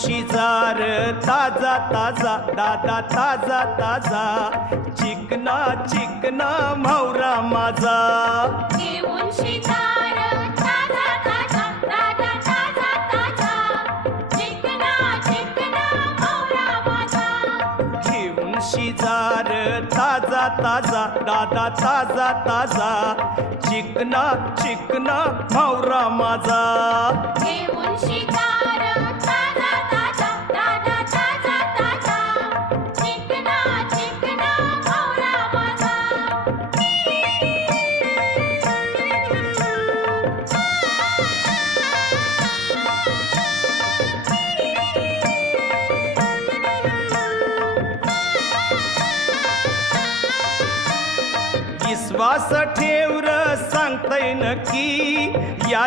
शिजार ताजा ताजा दादा ताजा ताजा चिकना चिकना म्हावरा माझा घेऊन शिजार ताजा ताजा दादा ताजा ताजा चिकना चिकना म्हावरा माझा घेऊन शिजार ताजा ताजा दादा ताजा ताजा चिकना चिकना म्हावरा माझा घेऊन शिजार ताजा ताजा दादा ताजा ताजा चिकना चिकना म्हावरा माझा विश्वास ठेव र सांगतय नक्की या